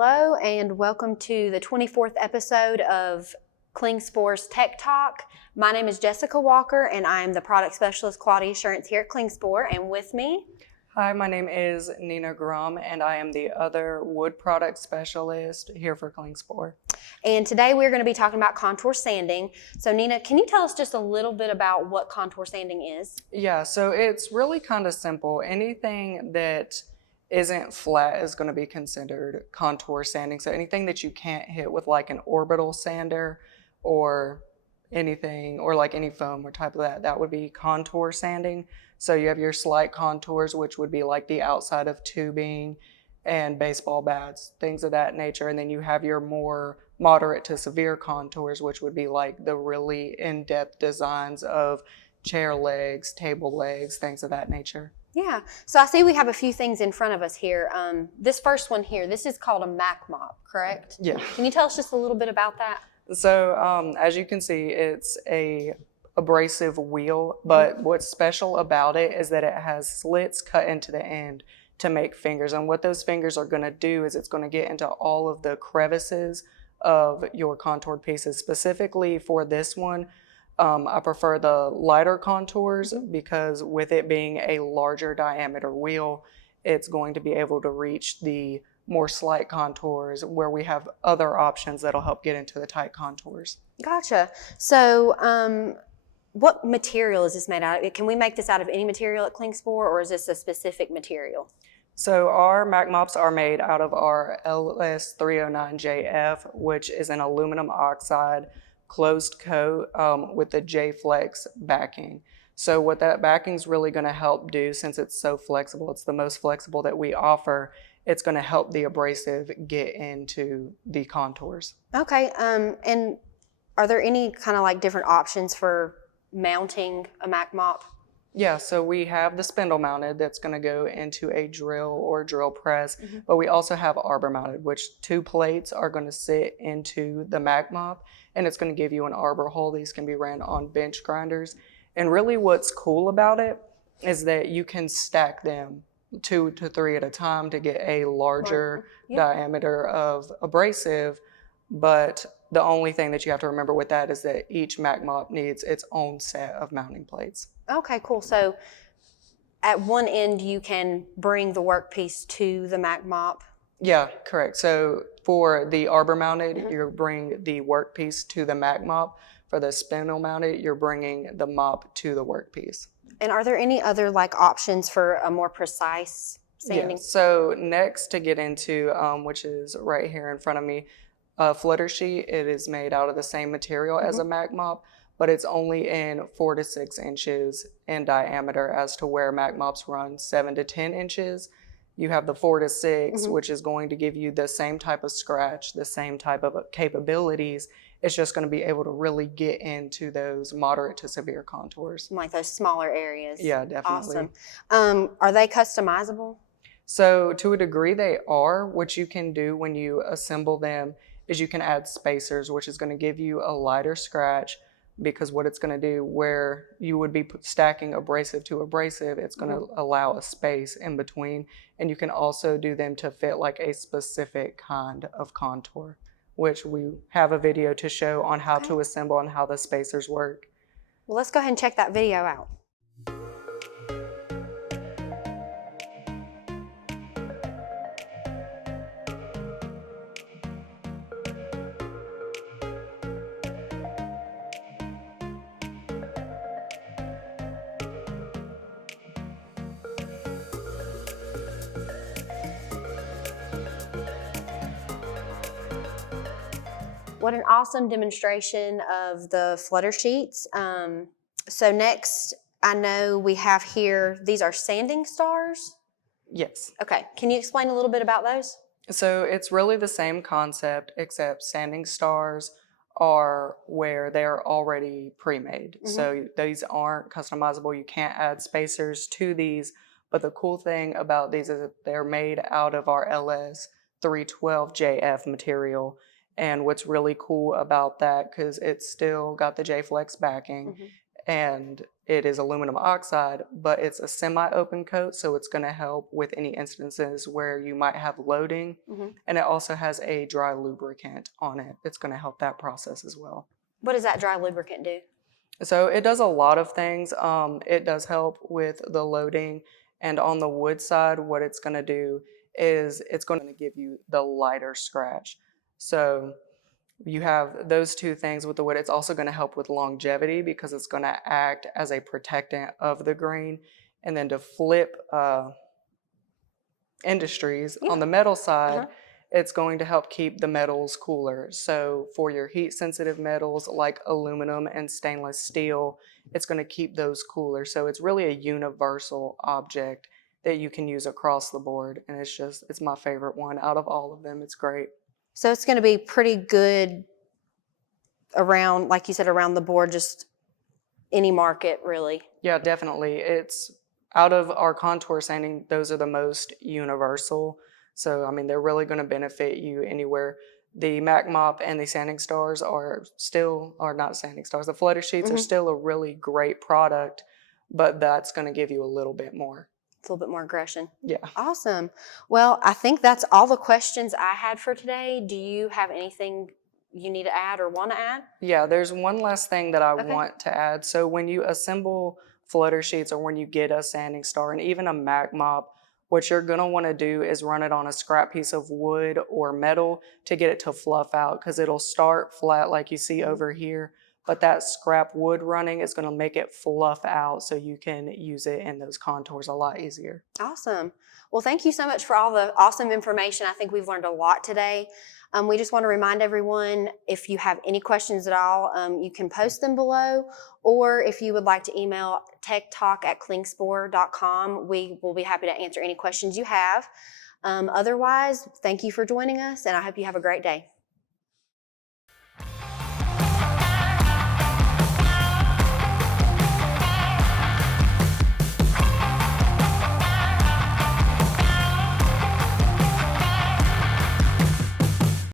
Hello, and welcome to the 24th episode of Klingspor's Tech Talk. My name is Jessica Walker, and I am the Product Specialist Quality Assurance here at Klingspor, and with me... Hi, my name is Nina Grum, and I am the other Wood Product Specialist here for Klingspor. And today we're going to be talking about contour sanding. So Nina, can you tell us just a little bit about what contour sanding is? Yeah, so it's really kind of simple. Anything that isn't flat is going to be considered contour sanding. So anything that you can't hit with like an orbital sander or anything, or like any foam or type of that would be contour sanding. So you have your slight contours, which would be like the outside of tubing and baseball bats, things of that nature. And then you have your more moderate to severe contours, which would be like the really in-depth designs of chair legs, table legs, things of that nature. Yeah, so I see we have a few things in front of us here. This first one here, this is called a Mac Mop, correct? Yeah. Can you tell us just a little bit about that? So as you can see, it's a abrasive wheel, but what's special about it is that it has slits cut into the end to make fingers. And what those fingers are going to do is it's going to get into all of the crevices of your contoured pieces. Specifically for this one, I prefer the lighter contours because with it being a larger diameter wheel, it's going to be able to reach the more slight contours where we have other options that'll help get into the tight contours. Gotcha. So what material is this made out of? Can we make this out of any material at Klingspor, or is this a specific material? So our Mac Mops are made out of our LS309JF, which is an aluminum oxide closed coat with the J-Flex backing. So what that backing is really going to help do, since it's so flexible, it's the most flexible that we offer, it's going to help the abrasive get into the contours. Okay, and are there any kind of like different options for mounting a Mac Mop? Yeah, so we have the spindle mounted that's going to go into a drill or drill press, but we also have Arbor mounted, which 2 plates are going to sit into the Mac Mop, and it's going to give you an Arbor hole. These can be ran on bench grinders. And really what's cool about it is that you can stack them 2 to 3 at a time to get a larger diameter of abrasive, but the only thing that you have to remember with that is that each Mac Mop needs its own set of mounting plates. Okay, cool. So at one end you can bring the workpiece to the Mac Mop? Yeah, correct. So for the Arbor mounted, you bring the workpiece to the Mac Mop. For the spindle mounted, you're bringing the mop to the workpiece. And are there any other like options for a more precise sanding? Yeah, so next to get into, which is right here in front of me, Flutter sheet. It is made out of the same material as a Mac Mop, but it's only in 4 to 6 inches in diameter, as to where Mac Mops run 7 to 10 inches. You have the 4 to 6, which is going to give you the same type of scratch, the same type of capabilities. It's just going to be able to really get into those moderate to severe contours. Like those smaller areas? Yeah, definitely. Awesome. Are they customizable? So to a degree they are. What you can do when you assemble them is you can add spacers, which is going to give you a lighter scratch, because what it's going to do, where you would be stacking abrasive to abrasive, it's going to allow a space in between. And you can also do them to fit like a specific kind of contour, which we have a video to show on how to assemble and how the spacers work. Well, let's go ahead and check that video out. What an awesome demonstration of the Flutter sheets. So next, I know we have here, these are sanding stars? Yes. Okay, can you explain a little bit about those? So it's really the same concept, except sanding stars are where they're already pre-made. So these aren't customizable. You can't add spacers to these. But the cool thing about these is that they're made out of our LS312JF material. And what's really cool about that, because it's still got the J-Flex backing, and it is aluminum oxide, but it's a semi-open coat, so it's going to help with any instances where you might have loading. Hmm. And it also has a dry lubricant on it. It's going to help that process as well. What does that dry lubricant do? So it does a lot of things. It does help with the loading. And on the wood side, what it's going to do is it's going to give you the lighter scratch. So you have those two things with the wood. It's also going to help with longevity because it's going to act as a protectant of the grain. And then to flip industries, Yeah. on the metal side, Uh-huh. it's going to help keep the metals cooler. So for your heat sensitive metals like aluminum and stainless steel, it's going to keep those cooler. So it's really a universal object that you can use across the board. And it's my favorite one out of all of them. It's great. So it's going to be pretty good around, like you said, around the board, just any market, really. Yeah, definitely. It's out of our contour sanding, those are the most universal. So, I mean, they're really going to benefit you anywhere. The Mac Mop and the sanding stars are not sanding stars. The Flutter sheets are Mhm. still a really great product, but that's going to give you a little bit more. It's a little bit more aggression. Yeah. Awesome. Well, I think that's all the questions I had for today. Do you have anything you need to add or want to add? Yeah, there's one last thing that I Okay. want to add. So when you assemble Flutter sheets or when you get a sanding star and even a Mac Mop, what you're going to want to do is run it on a scrap piece of wood or metal to get it to fluff out because it'll start flat like you see over here, but that scrap wood running is going to make it fluff out so you can use it in those contours a lot easier. Awesome. Well, thank you so much for all the awesome information. I think we've learned a lot today. We just want to remind everyone, if you have any questions at all, you can post them below, or if you would like to email techtalk@klingspor.com, we will be happy to answer any questions you have. Otherwise, thank you for joining us, and I hope you have a great day.